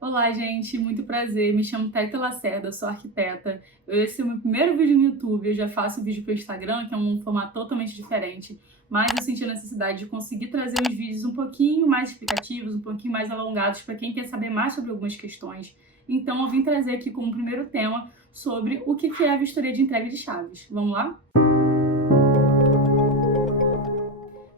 Olá, gente, muito prazer. Me chamo Thalita Lacerda, sou arquiteta. Esse é o meu primeiro vídeo no YouTube. Eu já faço vídeo para o Instagram, que é um formato totalmente diferente, mas eu senti a necessidade de conseguir trazer uns vídeos um pouquinho mais explicativos, um pouquinho mais alongados para quem quer saber mais sobre algumas questões. Então, eu vim trazer aqui como primeiro tema sobre o que é a vistoria de entrega de chaves. Vamos lá?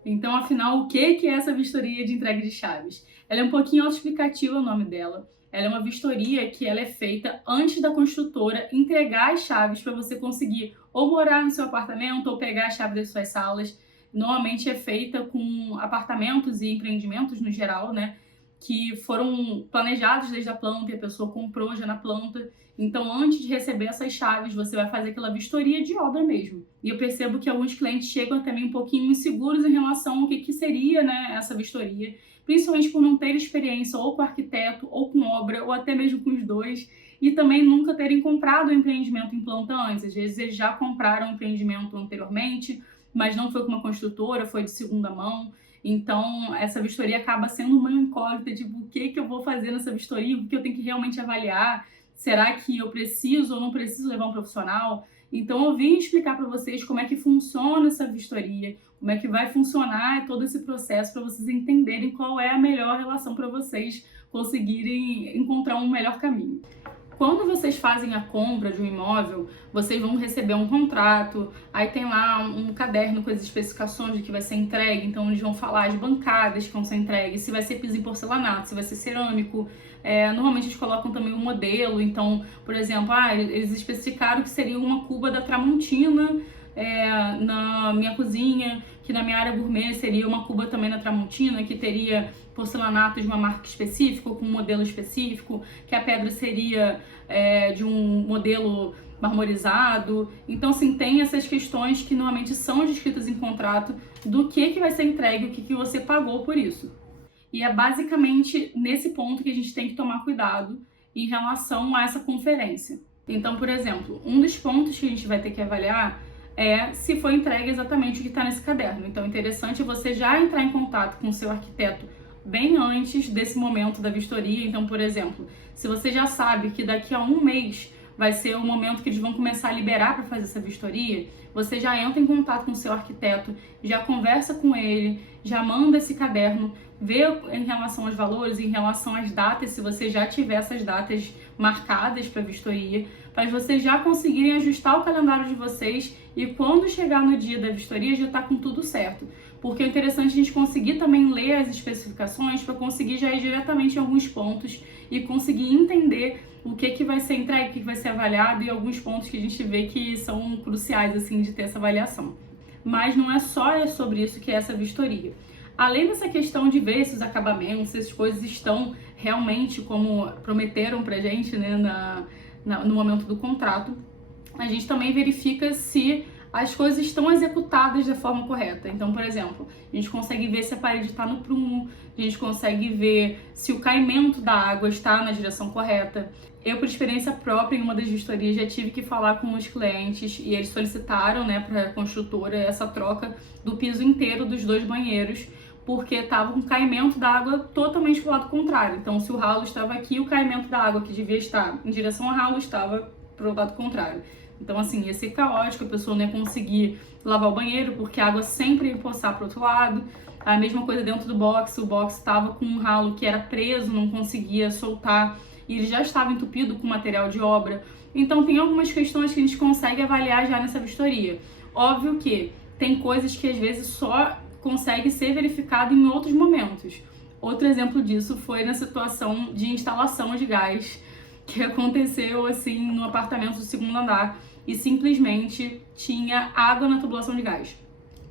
Então, afinal, o que é essa vistoria de entrega de chaves? Ela é um pouquinho autoexplicativa o nome dela. Ela é uma vistoria que ela é feita antes da construtora entregar as chaves para você conseguir ou morar no seu apartamento ou pegar a chave das suas salas. Normalmente é feita com apartamentos e empreendimentos no geral, né? Que foram planejados desde a planta e a pessoa comprou já na planta. Então, antes de receber essas chaves, você vai fazer aquela vistoria de obra mesmo. E eu percebo que alguns clientes chegam também um pouquinho inseguros em relação ao que seria, né, essa vistoria, principalmente por não ter experiência ou com arquiteto, ou com obra, ou até mesmo com os dois, e também nunca terem comprado um empreendimento em planta antes. Às vezes eles já compraram um empreendimento anteriormente, mas não foi com uma construtora, foi de segunda mão. Então, essa vistoria acaba sendo uma incógnita de o que eu vou fazer nessa vistoria, o que eu tenho que realmente avaliar. Será que eu preciso ou não preciso levar um profissional? Então, eu vim explicar para vocês como é que funciona essa vistoria, como é que vai funcionar todo esse processo para vocês entenderem qual é a melhor relação para vocês conseguirem encontrar um melhor caminho. Quando vocês fazem a compra de um imóvel, vocês vão receber um contrato, aí tem lá um caderno com as especificações de que vai ser entregue, então eles vão falar as bancadas que vão ser entregues, se vai ser piso em porcelanato, se vai ser cerâmico. Normalmente eles colocam também o modelo, então, por exemplo, eles especificaram que seria uma cuba da Tramontina na minha cozinha, que na minha área gourmet seria uma cuba também da Tramontina, que teria porcelanato de uma marca específica, com um modelo específico, que a pedra seria de um modelo marmorizado. Então, assim, tem essas questões que normalmente são descritas em contrato do que vai ser entregue, o que você pagou por isso. E é basicamente nesse ponto que a gente tem que tomar cuidado em relação a essa conferência. Então, por exemplo, um dos pontos que a gente vai ter que avaliar é se foi entregue exatamente o que está nesse caderno. Então, é interessante você já entrar em contato com o seu arquiteto bem antes desse momento da vistoria. Então, por exemplo, se você já sabe que daqui a um mês vai ser o momento que eles vão começar a liberar para fazer essa vistoria, você já entra em contato com o seu arquiteto, já conversa com ele, já manda esse caderno, vê em relação aos valores, em relação às datas, se você já tiver essas datas marcadas para vistoria, para vocês já conseguirem ajustar o calendário de vocês e quando chegar no dia da vistoria já tá com tudo certo. Porque é interessante a gente conseguir também ler as especificações para conseguir já ir diretamente em alguns pontos e conseguir entender o que vai ser entregue, o que vai ser avaliado e alguns pontos que a gente vê que são cruciais assim de ter essa avaliação. Mas não é só sobre isso que é essa vistoria. Além dessa questão de ver se os acabamentos, se as coisas estão realmente como prometeram pra gente, né, no momento do contrato, a gente também verifica se as coisas estão executadas da forma correta. Então, por exemplo, a gente consegue ver se a parede está no prumo, a gente consegue ver se o caimento da água está na direção correta. Eu, por experiência própria, em uma das vistorias, já tive que falar com os clientes e eles solicitaram, né, para a construtora essa troca do piso inteiro dos 2 banheiros, porque estava com o caimento da água totalmente para o lado contrário. Então, se o ralo estava aqui, o caimento da água que devia estar em direção ao ralo estava para o lado contrário. Então, assim, ia ser caótico, a pessoa não ia conseguir lavar o banheiro, porque a água sempre ia empoçar para o outro lado. A mesma coisa dentro do box, o box estava com um ralo que era preso, não conseguia soltar, e ele já estava entupido com material de obra. Então, tem algumas questões que a gente consegue avaliar já nessa vistoria. Óbvio que tem coisas que às vezes só consegue ser verificado em outros momentos. Outro exemplo disso foi na situação de instalação de gás, que aconteceu assim no apartamento do 2º andar e simplesmente tinha água na tubulação de gás.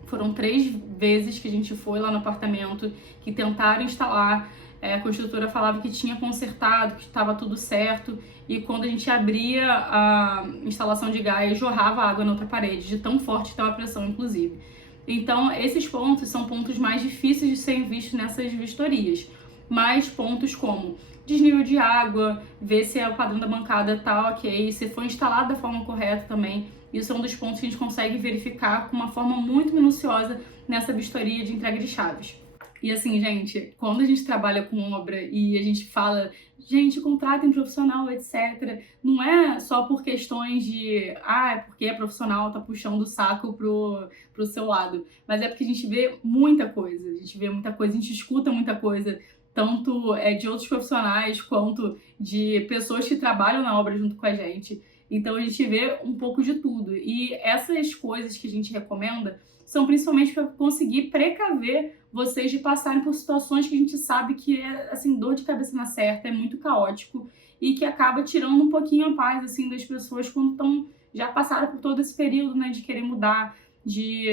Foram 3 vezes que a gente foi lá no apartamento, que tentaram instalar, a construtora falava que tinha consertado, que estava tudo certo, e quando a gente abria a instalação de gás, jorrava água na outra parede, de tão forte que estava a pressão, inclusive. Então, esses pontos são pontos mais difíceis de serem vistos nessas vistorias, mas pontos como desnível de água, ver se o padrão da bancada tá ok, se foi instalado da forma correta também. Isso é um dos pontos que a gente consegue verificar com uma forma muito minuciosa nessa vistoria de entrega de chaves. E assim, gente, quando a gente trabalha com obra e a gente fala, gente, contratem profissional, etc., não é só por questões de, é porque é profissional, tá puxando o saco pro seu lado, mas é porque a gente vê muita coisa, a gente vê muita coisa, a gente escuta muita coisa, tanto de outros profissionais quanto de pessoas que trabalham na obra junto com a gente. Então a gente vê um pouco de tudo. E essas coisas que a gente recomenda são principalmente para conseguir precaver vocês de passarem por situações que a gente sabe que é, assim, dor de cabeça na certa, é muito caótico e que acaba tirando um pouquinho a paz, assim, das pessoas quando já passaram por todo esse período, né, de querer mudar, de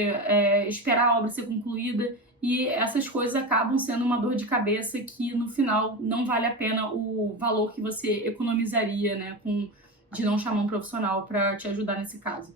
esperar a obra ser concluída, e essas coisas acabam sendo uma dor de cabeça que no final não vale a pena o valor que você economizaria, né, de não chamar um profissional para te ajudar nesse caso.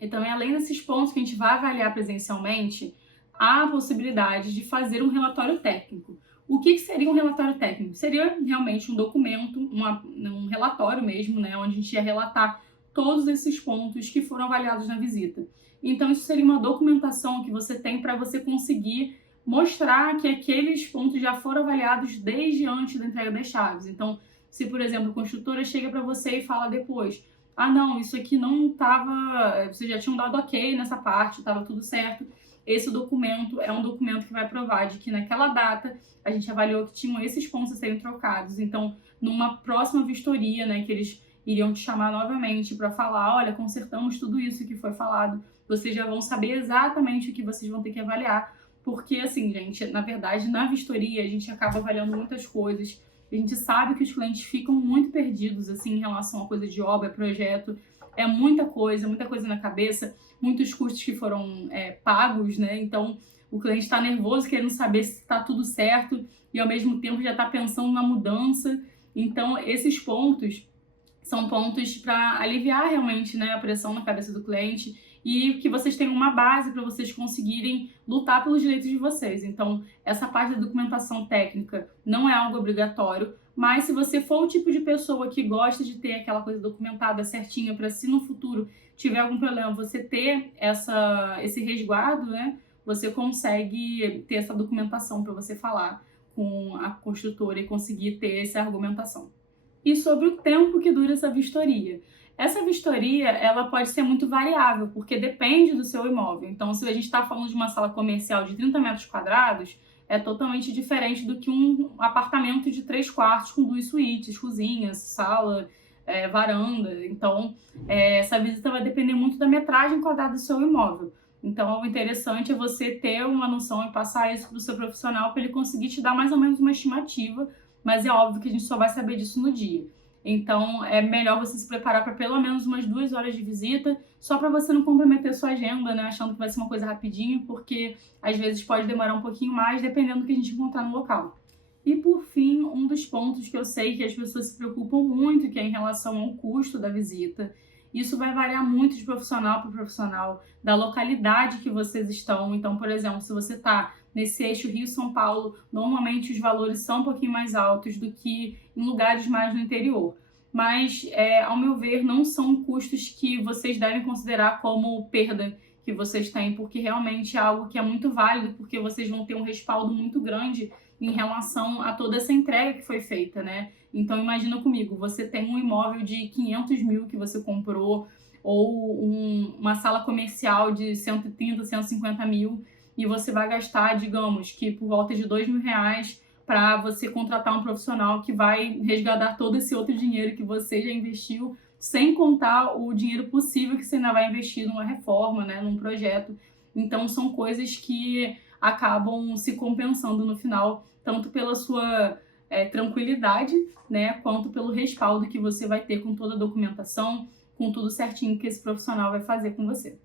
Então, além desses pontos que a gente vai avaliar presencialmente, há a possibilidade de fazer um relatório técnico. O que seria um relatório técnico? Seria realmente um documento, um relatório mesmo, né, onde a gente ia relatar todos esses pontos que foram avaliados na visita. Então, isso seria uma documentação que você tem para você conseguir mostrar que aqueles pontos já foram avaliados desde antes da entrega das chaves. Então, se, por exemplo, a construtora chega para você e fala depois, não, isso aqui não estava, vocês já tinham dado ok nessa parte, estava tudo certo. Esse documento é um documento que vai provar de que naquela data a gente avaliou que tinham esses pontos a serem trocados. Então, numa próxima vistoria, né, que eles iriam te chamar novamente para falar, olha, consertamos tudo isso que foi falado, vocês já vão saber exatamente o que vocês vão ter que avaliar. Porque, assim, gente, na verdade, na vistoria a gente acaba avaliando muitas coisas. A gente sabe que os clientes ficam muito perdidos, assim, em relação a coisa de obra, projeto. É muita coisa na cabeça, muitos custos que foram pagos, né? Então, o cliente está nervoso, querendo saber se está tudo certo e, ao mesmo tempo, já está pensando na mudança. Então, esses pontos são pontos para aliviar realmente, né, a pressão na cabeça do cliente e que vocês tenham uma base para vocês conseguirem lutar pelos direitos de vocês. Então, essa parte da documentação técnica não é algo obrigatório, mas se você for o tipo de pessoa que gosta de ter aquela coisa documentada certinha para se no futuro tiver algum problema, você ter esse resguardo, né, você consegue ter essa documentação para você falar com a construtora e conseguir ter essa argumentação. E sobre o tempo que dura essa vistoria. Essa vistoria, ela pode ser muito variável, porque depende do seu imóvel. Então, se a gente está falando de uma sala comercial de 30 metros quadrados, é totalmente diferente do que um apartamento de 3 quartos com 2 suítes, cozinha, sala, varanda. Então, essa visita vai depender muito da metragem quadrada do seu imóvel. Então, o interessante é você ter uma noção e passar isso para o seu profissional para ele conseguir te dar mais ou menos uma estimativa, mas é óbvio que a gente só vai saber disso no dia. Então, é melhor você se preparar para pelo menos umas 2 horas de visita, só para você não comprometer sua agenda, né, achando que vai ser uma coisa rapidinho, porque às vezes pode demorar um pouquinho mais, dependendo do que a gente encontrar no local. E por fim, um dos pontos que eu sei que as pessoas se preocupam muito, que é em relação ao custo da visita. Isso vai variar muito de profissional para profissional, da localidade que vocês estão. Então, por exemplo, se você está nesse eixo Rio-São Paulo, normalmente os valores são um pouquinho mais altos do que em lugares mais no interior. Mas, ao meu ver, não são custos que vocês devem considerar como perda que vocês têm, porque realmente é algo que é muito válido, porque vocês vão ter um respaldo muito grande em relação a toda essa entrega que foi feita, né? Então, imagina comigo, você tem um imóvel de 500 mil que você comprou, ou uma sala comercial de 130, 150 mil, e você vai gastar, digamos, que por volta de R$2.000 para você contratar um profissional que vai resgatar todo esse outro dinheiro que você já investiu, sem contar o dinheiro possível que você ainda vai investir numa reforma, né, num projeto. Então, são coisas que acabam se compensando no final, tanto pela sua tranquilidade, né, quanto pelo respaldo que você vai ter com toda a documentação, com tudo certinho que esse profissional vai fazer com você.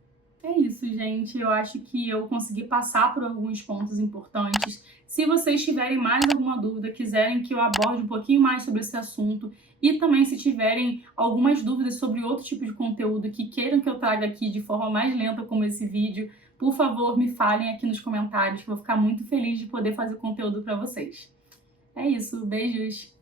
É isso, gente. Eu acho que eu consegui passar por alguns pontos importantes. Se vocês tiverem mais alguma dúvida, quiserem que eu aborde um pouquinho mais sobre esse assunto, e também se tiverem algumas dúvidas sobre outro tipo de conteúdo que queiram que eu traga aqui de forma mais lenta, como esse vídeo, por favor, me falem aqui nos comentários, que eu vou ficar muito feliz de poder fazer conteúdo para vocês. É isso, beijos!